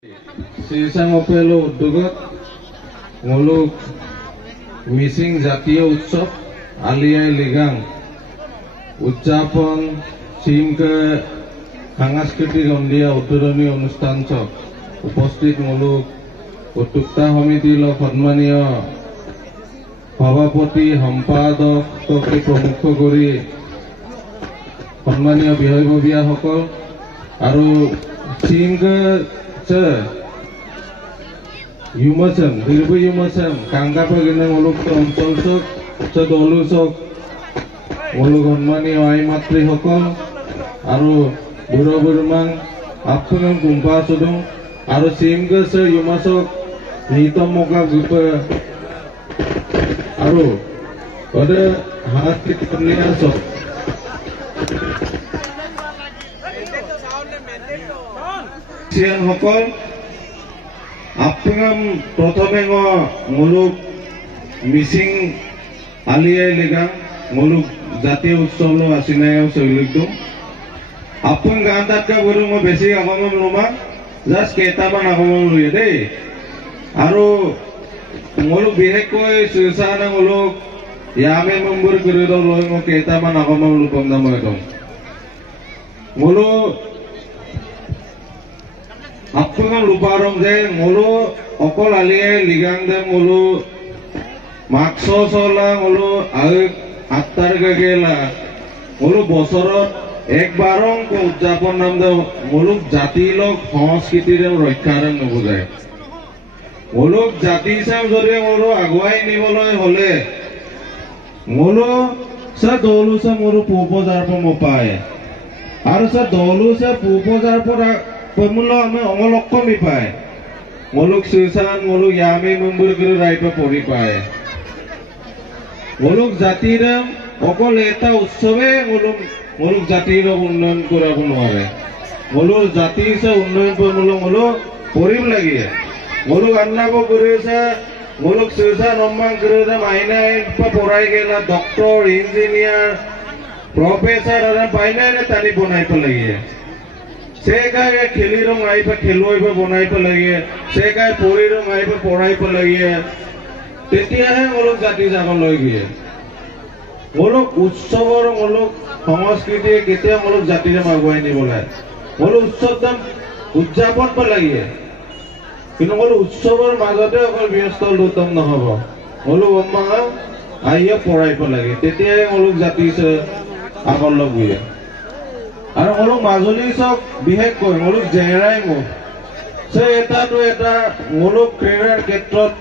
শিলচৰ অপেল উদ্যোগত মুলুক মিচিং জাতীয় উৎসৱ আলি আই লৃগাং উদযাপন চিমকে সাংস্কৃতিক সন্ধিয়া উদ্বোধনী অনুষ্ঠান উপস্থিত মুলুক উদ্যোক্তা সমিতিৰ সন্মানীয় সভাপতি সম্পাদককে প্ৰমুখ কৰি সন্মানীয় বিষয়ববীয়াসকল আৰু চিমকে Yumasam, Dirbu Yumasam, Kangkapa Gina Muluk Tonsol Sok, Sedolu Sok, Muluk Honmani Wai Matri Hokol, Aru Buro Burmang, Apsungan Kumpa Sudung, Aru Simga Se Yumasok, Hitam Moka Gupa, Aru, Pada Hati Pernian Sok. Siang Hokol, Apungam Protome Muluk Missing Ali Ai Lৃগাং Muluk Jatiya Utsav Asinaya Soilikdo Apung Gandatka Burung Besi Agomam Luma Just Ketaban Agomam Luye Dei Aru Muluk Bihekoi Susana Muluk Yame Mumbur Kurido Loimo Ketaban Agomam Lupam Namoedom Muluk Appungan luparong je mulu okol alie ligang de mulu makso sola mulu auk attar gagela mulu bosorot ekbarong ko udjapon nam de muluk jati lok সংস্কৃতিৰ ৰক্ষাৰণ নবুজায় muluk জাতি sam জৰি mulu আগুৱাই নিবলৈ হলে mulu sa dolu sa mulu পুপজাৰ প মপায় আৰু sa dolu sa পুপজাৰ পৰা Pemulo ame ongolok komi pae, muluk susan muluk yami membur guru raipa pori pae, muluk jatiram okol eta utsove muluk jatiram unnayan kora bunware, muluk jati se unnayan muluk porib lagi, muluk anna ko guru se muluk susan ommang guru ram aina pa porai gela doctor engineer professor aram paina ne tani bonai pa lagi. Sekai kheli rong ai pa kheloi pa bonai pa lagi sekai pori rong ai pa porai pa lagi tetia he muluk jati jagon loi gie muluk utsavor muluk সংস্কৃতি ketia muluk jati re maguai ni bolai muluk utsav dam udjapon pa lagi kinu muluk utsavor majote okol byastal lutam nohobo muluk omma aiya porai pa lagi tetia he muluk jati se agol logie আৰু muluk Majuli চক বিশেষকৈ muluk জেংৰাই মুখ সে এটা তো এটা muluk ক্ৰীড়াৰ ক্ষেত্ৰত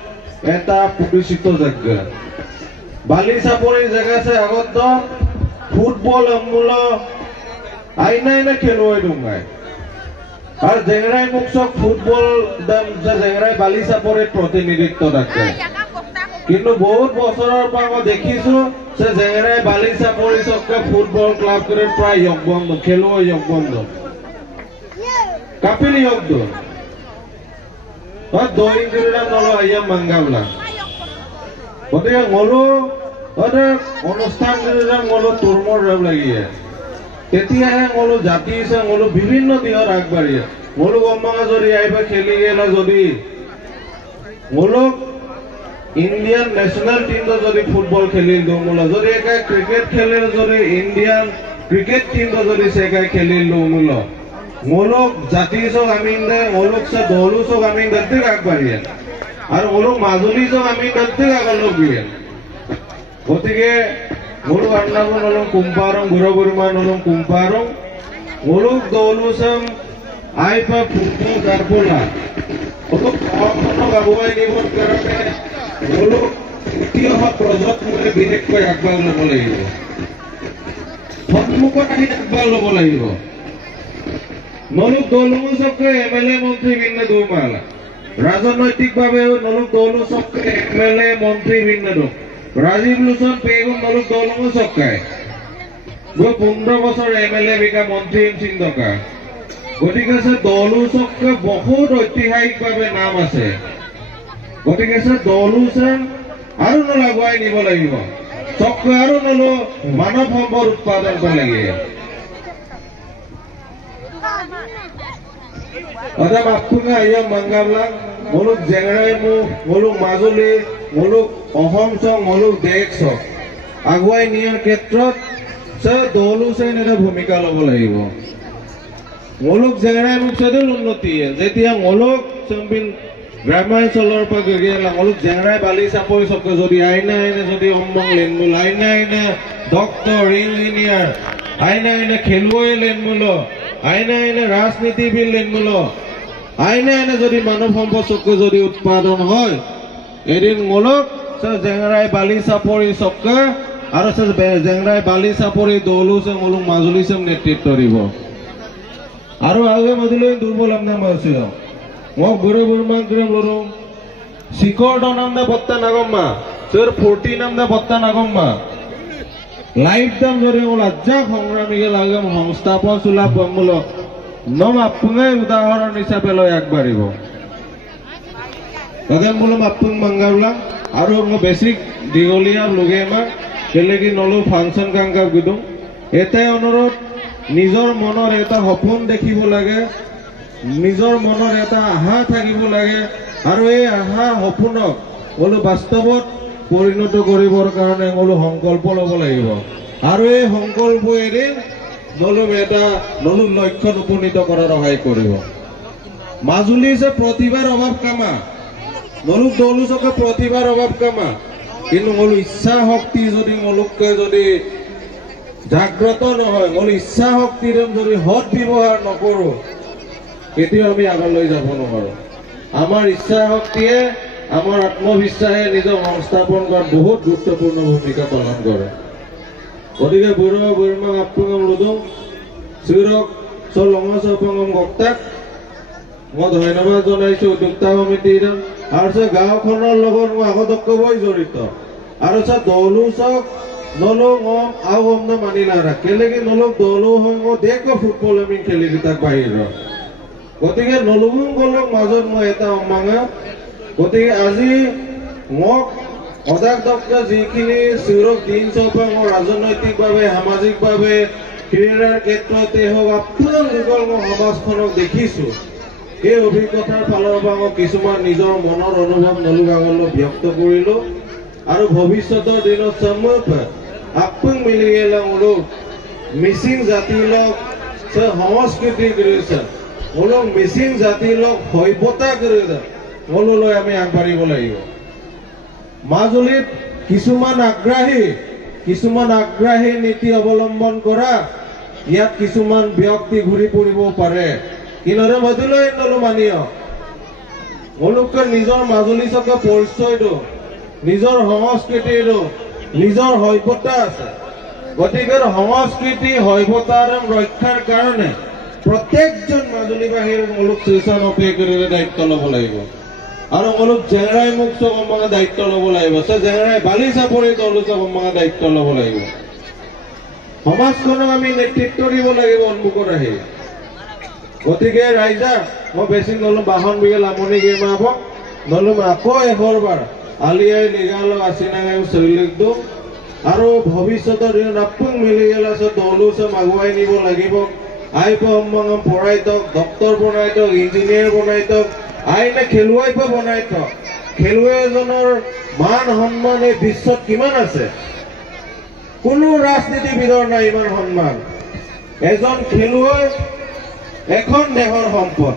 এটা প্ৰতিষ্ঠিত জায়গা বালি চাপৰি জায়গা সে আগত ফুটবল আমুল আইনাইনা খেলুৱৈ ডুঙাই আৰু জেংৰাই মুখ চক ফুটবল জেংৰাই বালি চাপৰিত প্ৰতিনিধিত্ব ৰাখে কিন্তু বহুত বছৰৰ পৰা মই দেখিছো যে জেংৰাই বালি চাপৰি চককে ফুটবল ক্লাব কৰে প্ৰায় যোগবন্ধ খেলুৱৈ যোগবন্ধ কাপিলি যোগদ দৈ গিৰিৰা নল আইয়া মাংগাবলা গতিকে মলো অনুষ্ঠান গিৰিৰা মলো তুৰমৰ ৰাব লাগিয়ে তেতিয়াহে মলো জাতি আছে মলো বিভিন্ন দিশত আগবাঢ়িয়ে মলো গম্মাঙা যদি আহিবা খেলি গেলা যদি মলোক Indian national team to jodi football khelil do mula jodi ekai cricket kheler jodi Indian cricket team to jodi sekai khelil do mula molok jati sok aminde molok se dolu sok aminde dik agbariye ar molok majuli sok aminde dik agolok biye gotike molok annabo nolong kumparong guro burman nolong kumparong molok dolu sam aipa football garbola otok kono gabuai ni bot karane Muluk tiap project mulai binek kau akbal lo boleh itu, hotmu kau tak akbal lo boleh itu. Muluk dolu sok ke MLA Menteri binna do malah, rajanaitik babe muluk dolu sok ke MLA Menteri binna do. Rajiv Lusan pegun muluk dolu sok ke, gua 15 বছর MLA bika Menteri Sindoka. Gotike se dolu sok ke বহুত ঐতিহাসিক babe নাম আছে. গতিকে সে দলু সে আৰু নলাগুৱাই নিব লাগিব চক্ৰ আৰু নলো মানৱ সম্পদ উৎপাদন কৰিব লাগিব Ada mapunga ayam manggablang, muluk jengraimu, muluk Majuli, muluk Assam সং, muluk দেশ সং। আগুৱাই নিয়াৰ ক্ষেত্ৰত দলো এটা ভূমিকা ল'ব লাগিব। muluk jengraimu sedul উন্নতি, যেতিয়া muluk চম্বিন গ্ৰামাঞ্চলৰ পৰা গৰিয়ালা, muluk jengram বালি চাপৰি চবকে যদি আইনা যদি অম্মং লেনমূল, আইনা ডক্টৰ, ইঞ্জিনিয়াৰ, আইনা খেলুৱৈ লেনমূল, আইনা ৰাজনীতিবিদ লেনমূল, আইনা যদি মানৱ সম্পদ চবকে যদি উৎপাদন হয়, এদিন muluk জেংৰাই বালি চাপৰি চবকে আৰু জেংৰাই বালি চাপৰি দলো muluk মাজুলী নেতৃত্ব দিব। আৰু আগে মাজুলী দুৰ্বল আমনা মাছিল মোক বুঢ়ো বুঢ়মান গ্ৰাম লৰো শিখৰ নাম দা বত্তা নাগম্মা তোৰ 40 নাম দা বত্তা নাগম্মা লাইফ দাম ধরে লজ্জা সংগ্রামীকে লাগে সংস্থাপন চুলামূলক নম আপুঙে উদাহরণ হিসাবে লৈ আগবাঢ়িব। তাদের মূলম আপুং মাংগাবলাম আৰু বেছিক দীঘলীয়া লোগে মা কেলেকি নলো ফাংশন কাংকা গুদুম এটাই অনুৰোধ, নিজৰ মনৰ এটা সপোন দেখিব লাগে, নিজৰ মনৰ এটা আশা থাকিব লাগে আৰু এই আশা সপোনক বোলো বাস্তৱত পৰিণত কৰিবৰ কাৰণে বোলো সংকল্প ল'ব লাগিব আৰু এই সংকল্প এদিন নলু লক্ষ্যত উপনীত কৰাৰ সহায় কৰিব। মাজুলী যে প্ৰতিভাৰ অভাৱ কামা, নলুক দলুচকে প্ৰতিভাৰ অভাৱ কামা, কিন্তু নলু ইচ্ছা শক্তি যদি নলুককে যদি জাগ্ৰত নহয়, নলু ইচ্ছা শক্তিৰ যদি সৎ ব্যৱহাৰ নকৰো, কেতিয়াও আমি আগলৈ যাব নোৱাৰো। আমাৰ ইচ্ছা শক্তিয়ে, আমাৰ আত্মবিশ্বাসে নিজক সংস্থাপন কৰাত বহুত গুৰুত্বপূৰ্ণ ভূমিকা পালন কৰে। গতিকে বুঢ়া বুঢ়ীমাক আপুঙম লুদুং চিৰক চলঙা চপঙম গক্তাক মই ধন্যবাদ জনাইছো উদ্যোক্তা সমিতিৰ আৰু গাঁওখনৰ লগত মই আগতকৈ জড়িত আৰু দলো চক নলো আও মানিলা কেলেকি নলোক দলো হয় দেখো ফুটবল আমি খেলি তাক বাহিৰত। গতিকে নলুগুং গলক মাজত মই এটা অমাঙা, গতিকে আজি মোক অজাক ডক্টৰ যিখিনি চিৰক দিন চপা মই ৰাজনৈতিকভাৱে সামাজিকভাৱে ক্ৰীড়াৰ ক্ষেত্ৰতে হওক আপোনাৰ যুগল মই সমাজখনক দেখিছো, এই অভিজ্ঞতাৰ ফালৰ পৰা মই কিছুমান নিজৰ মনৰ অনুভৱ নলুগাঙলৈ ব্যক্ত কৰিলো আৰু ভৱিষ্যতৰ দিনত সময় আপুং মিলি গেলা ওলোক মিচিং জাতিৰ লগ সংস্কৃতি কৰিছে, ওলোক মিচিং জাতিৰ লগ সভ্যতা কৰিছে, ওলোলৈ আমি আগবাঢ়িব লাগিব। মাজুলীত কিছুমান আগ্ৰাহী নীতি অৱলম্বন কৰা ইয়াত কিছুমান ব্যক্তি ঘূৰি ফুৰিব পাৰে, কিন্তু মাজুলী নলো মানিয় ওলোকে নিজৰ মাজুলী চকে পৰিচয়টো, নিজৰ সংস্কৃতিৰ, নিজৰ সভ্যতা আছে। গতিকে সংস্কৃতি সভ্যতাৰ ৰক্ষাৰ কাৰণে প্ৰত্যেকজন মাজুলীবাসীৰ মূলক সৃজন অপেক্ষাৰ দায়িত্ব ল'ব লাগিব আৰু মূলক জেংৰাই মুখ চকমাঙা দায়িত্ব ল'ব লাগিব, জেংৰাই বালি চাপৰি দলো চকমাঙা দায়িত্ব ল'ব লাগিব। সমাজখনক আমি নেতৃত্ব দিব লাগিব সন্মুখত আহি। গতিকে ৰাইজা মই বেছি নলো বাহন বিঘেল আমনি গেমাব নলুম আকৌ এশৰবাৰ আলিয়াই লিগাল আছিনাঙাই চলিক দিওঁ আৰু ভৱিষ্যতৰ দিনত আপুং মিলি গেলা দলো আগুৱাই নিব লাগিব। আই পম্মাঙম পঢ়াই থক, ডক্টৰ বনাই থক, ইঞ্জিনিয়াৰ বনাই থক, আইনে খেলুৱৈ পৰা বনাই থক। খেলুৱৈ এজনৰ মান সন্মান এই বিশ্বত কিমান আছে, কোনো ৰাজনীতিবিদৰ নাই ইমান সন্মান। এজন খেলুৱৈ এখন দেশৰ সম্পদ।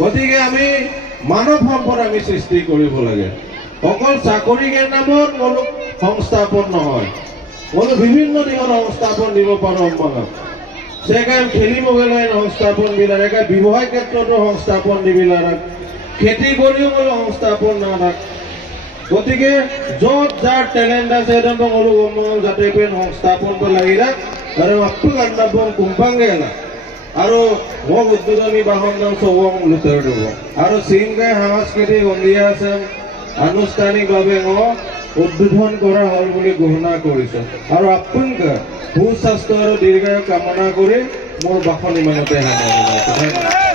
গতিকে আমি মানৱ সম্পদ আমি সৃষ্টি কৰিব লাগে, অকল চাকৰিৰ নামত মূলক সংস্থাপন নহয়, মূলক বিভিন্ন দিশত সংস্থাপন দিব পাৰো। সেখানে খেলিব গেলে সংস্থাপন বিলাক, ব্যৱসায় ক্ষেত্ৰতো সংস্থাপন দিবিলাক, খেতি কৰিও মূল সংস্থাপন নাথাক। গতিকে য'ত যাৰ টেলেণ্ট আছে যাতে সংস্থাপন লাগিলা আৰু আপু কান্দাবং কুম্পাংগে আৰু মোক উদ্বোধনী বাহন নাম চবং লুচাৰ দিব আৰু চিংগাই সাংস্কৃতিক সন্ধিয়া আছে আনুষ্ঠানিকভাৱে উদ্বোধন কৰা হ'ল বুলি ঘোষণা কৰিছে আৰু আপোনাক সুস্বাস্থ্য আৰু দীৰ্ঘায়ু কামনা কৰি মোৰ ভাষণ ইমানতে সামৰণি মাৰিছোঁ।